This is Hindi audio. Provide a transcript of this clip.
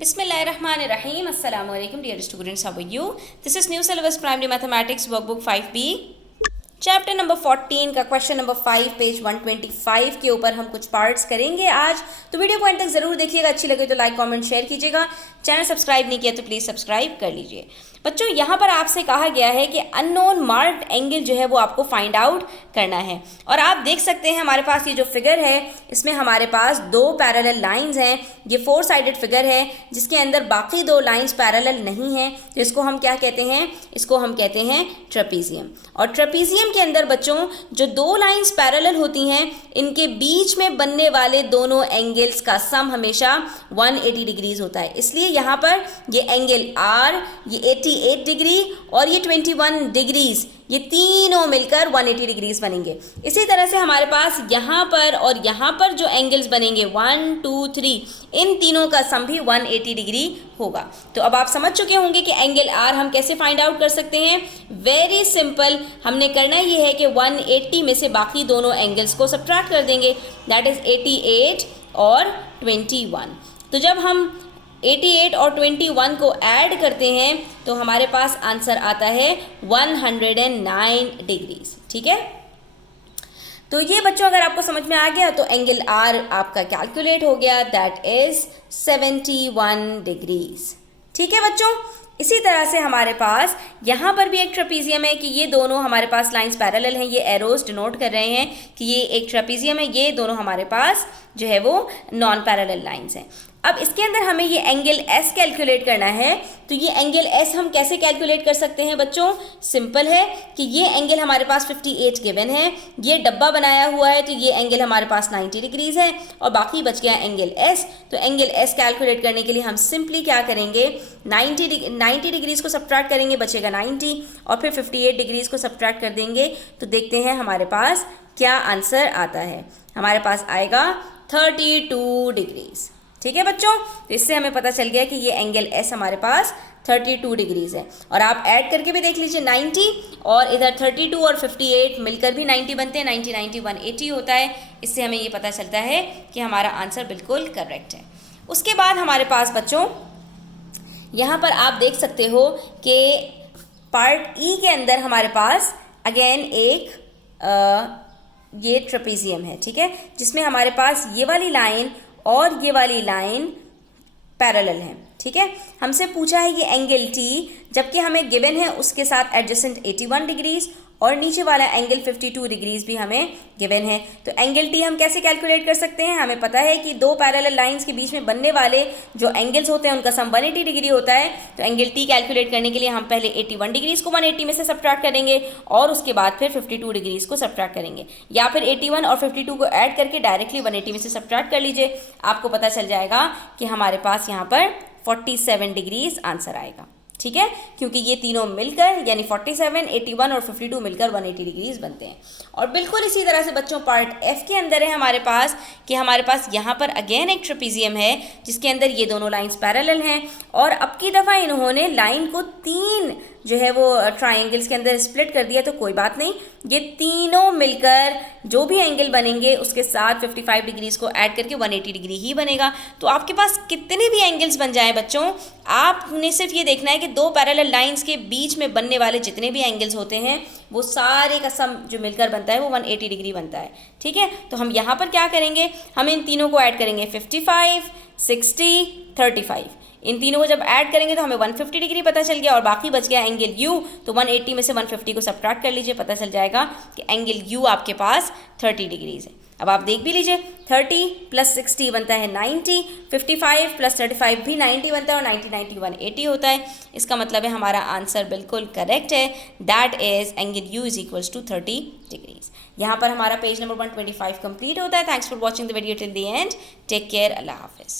Bismillahirrahmanirrahim. Assalamu alaikum dear students. How are you? This is New Syllabus Primary Mathematics Workbook 5B. Chapter number 14 का क्वेश्चन नंबर 5 पेज 125 के ऊपर हम कुछ पार्ट्स करेंगे आज। तो वीडियो को अंत तक जरूर देखिएगा, अच्छी लगे तो लाइक कमेंट शेयर कीजिएगा। चैनल सब्सक्राइब नहीं किया तो प्लीज़ सब्सक्राइब कर लीजिए। बच्चों यहाँ पर आपसे कहा गया है कि अननोन मार्क्ड एंगल जो है वो आपको फाइंड आउट करना है। और आप देख सकते हैं हमारे पास ये जो फिगर है इसमें हमारे पास दो पैरेलल लाइंस हैं। ये 4 साइडेड फिगर है जिसके अंदर बाकी दो लाइंस पैरेलल नहीं हैं, तो इसको हम क्या कहते हैं? इसको हम कहते हैं ट्रेपीजियम। और ट्रेपीजियम के अंदर बच्चों जो दो लाइंस पैरेलल होती हैं इनके बीच में बनने वाले दोनों एंगल्स का सम हमेशा 180 डिग्रीज होता है। इसलिए यहाँ पर ये एंगल आर, ये 88 डिग्री और ये 21 डिग्रीज, ये तीनों मिलकर 180 डिग्रीज बनेंगे। इसी तरह से हमारे पास यहाँ पर और यहाँ पर जो एंगल्स बनेंगे 1, 2, 3, इन तीनों का सम भी 180 डिग्री होगा। तो अब आप समझ चुके होंगे कि एंगल आर हम कैसे फाइंड आउट कर सकते हैं। वेरी सिंपल, हमने करना ये है कि 180 में से बाकी दोनों एंगल्स को सब्ट्रैक्ट कर देंगे, दैट इज 88 और 21। तो जब हम 88 और 21 को ऐड करते हैं तो हमारे पास आंसर आता है 109 डिग्रीज। ठीक है, तो ये बच्चों अगर आपको समझ में आ गया तो एंगल आर आपका कैलकुलेट हो गया, दैट इज 71 डिग्रीज। ठीक है बच्चों, इसी तरह से हमारे पास यहाँ पर भी एक ट्रेपीजियम है कि ये दोनों हमारे पास लाइंस पैरेलल हैं। ये एरोज डिनोट कर रहे हैं कि ये एक ट्रेपीजियम है, ये दोनों हमारे पास जो है वो नॉन पैरेलल लाइंस हैं। अब इसके अंदर हमें ये एंगल एस कैलकुलेट करना है। तो ये एंगल एस हम कैसे कैलकुलेट कर सकते हैं बच्चों? सिंपल है कि ये एंगल हमारे पास 58 गिवन है, ये डब्बा बनाया हुआ है तो ये एंगल हमारे पास 90 डिग्रीज है और बाकी बच गया एंगल एस। तो एंगल एस कैलकुलेट करने के लिए हम सिंपली क्या करेंगे, 90 डिग्रीज को सब्ट्रैक्ट करेंगे, बचेगा 90 और फिर 58 डिग्रीज को सब्ट्रैक्ट कर देंगे। तो देखते हैं हमारे पास क्या आंसर आता है। हमारे पास आएगा 32 डिग्रीज। ठीक है बच्चों, तो इससे हमें पता चल गया कि ये एंगल एस हमारे पास 32 डिग्रीज है। और आप ऐड करके भी देख लीजिए 90 और इधर 32 और 58 मिलकर भी 90 बनते हैं, 90 90 180 होता है। इससे हमें ये पता चलता है कि हमारा आंसर बिल्कुल करेक्ट है। उसके बाद हमारे पास बच्चों यहाँ पर आप देख सकते हो कि पार्ट ई के अंदर हमारे पास अगेन एक ये ट्रेपीजियम है, ठीक है, जिसमें हमारे पास ये वाली लाइन और ये वाली लाइन पैरेलल है। ठीक है, हमसे पूछा है ये एंगल टी, जबकि हमें गिवन है उसके साथ एडजेसेंट 81 डिग्रीज और नीचे वाला एंगल 52 डिग्रीज भी हमें गिवन है। तो एंगल टी हम कैसे कैलकुलेट कर सकते हैं? हमें पता है कि दो पैरेलल लाइंस के बीच में बनने वाले जो एंगल्स होते हैं उनका सम 180 डिग्री होता है। तो एंगल टी कैलकुलेट करने के लिए हम पहले 81 डिग्रीज को 180 में से सब्ट्रैक्ट करेंगे और उसके बाद फिर 52 डिग्रीज को सब्ट्रैक्ट करेंगे, या फिर 81 और 52 को ऐड करके डायरेक्टली 180 में से सब्ट्रैक्ट कर लीजिए। आपको पता चल जाएगा कि हमारे पास यहाँ पर 47 डिग्रीज आंसर आएगा। ठीक है, क्योंकि ये तीनों मिलकर यानी 47, 81 और 52 मिलकर 180 डिग्रीज बनते हैं। और बिल्कुल इसी तरह से बच्चों पार्ट एफ के अंदर है हमारे पास कि हमारे पास यहाँ पर अगेन एक ट्रेपीजियम है जिसके अंदर ये दोनों लाइंस पैरेलल हैं और अब की दफ़ा इन्होंने लाइन को 3 जो है वो ट्राइंगल्स के अंदर स्प्लिट कर दिया। तो कोई बात नहीं, ये तीनों मिलकर जो भी एंगल बनेंगे उसके साथ 55 डिग्रीज को ऐड करके 180 डिग्री ही बनेगा। तो आपके पास कितने भी एंगल्स बन जाएं बच्चों, आपने सिर्फ ये देखना है कि दो पैरेलल लाइंस के बीच में बनने वाले जितने भी एंगल्स होते हैं वो सारे का सम जो मिलकर बनता है वो 180 डिग्री बनता है। ठीक है, तो हम यहाँ पर क्या करेंगे, हम इन तीनों को ऐड करेंगे 55, 60, 35। इन तीनों को जब ऐड करेंगे तो हमें 150 डिग्री पता चल गया और बाकी बच गया एंगल यू। तो 180 में से 150 को सब्ट्रैक्ट कर लीजिए, पता चल जाएगा कि एंगल यू आपके पास 30 डिग्रीज है। अब आप देख भी लीजिए, 30 + 60 बनता है 90, 55 + 35 भी 90 बनता है और 90 90 180 होता है। इसका मतलब है हमारा आंसर बिल्कुल करेक्ट है, that is angle u = 30 degrees. यहाँ पर हमारा पेज नंबर 125 कंप्लीट होता है। Thanks for watching the video till the end. Take care, अल्लाह हाफिज़।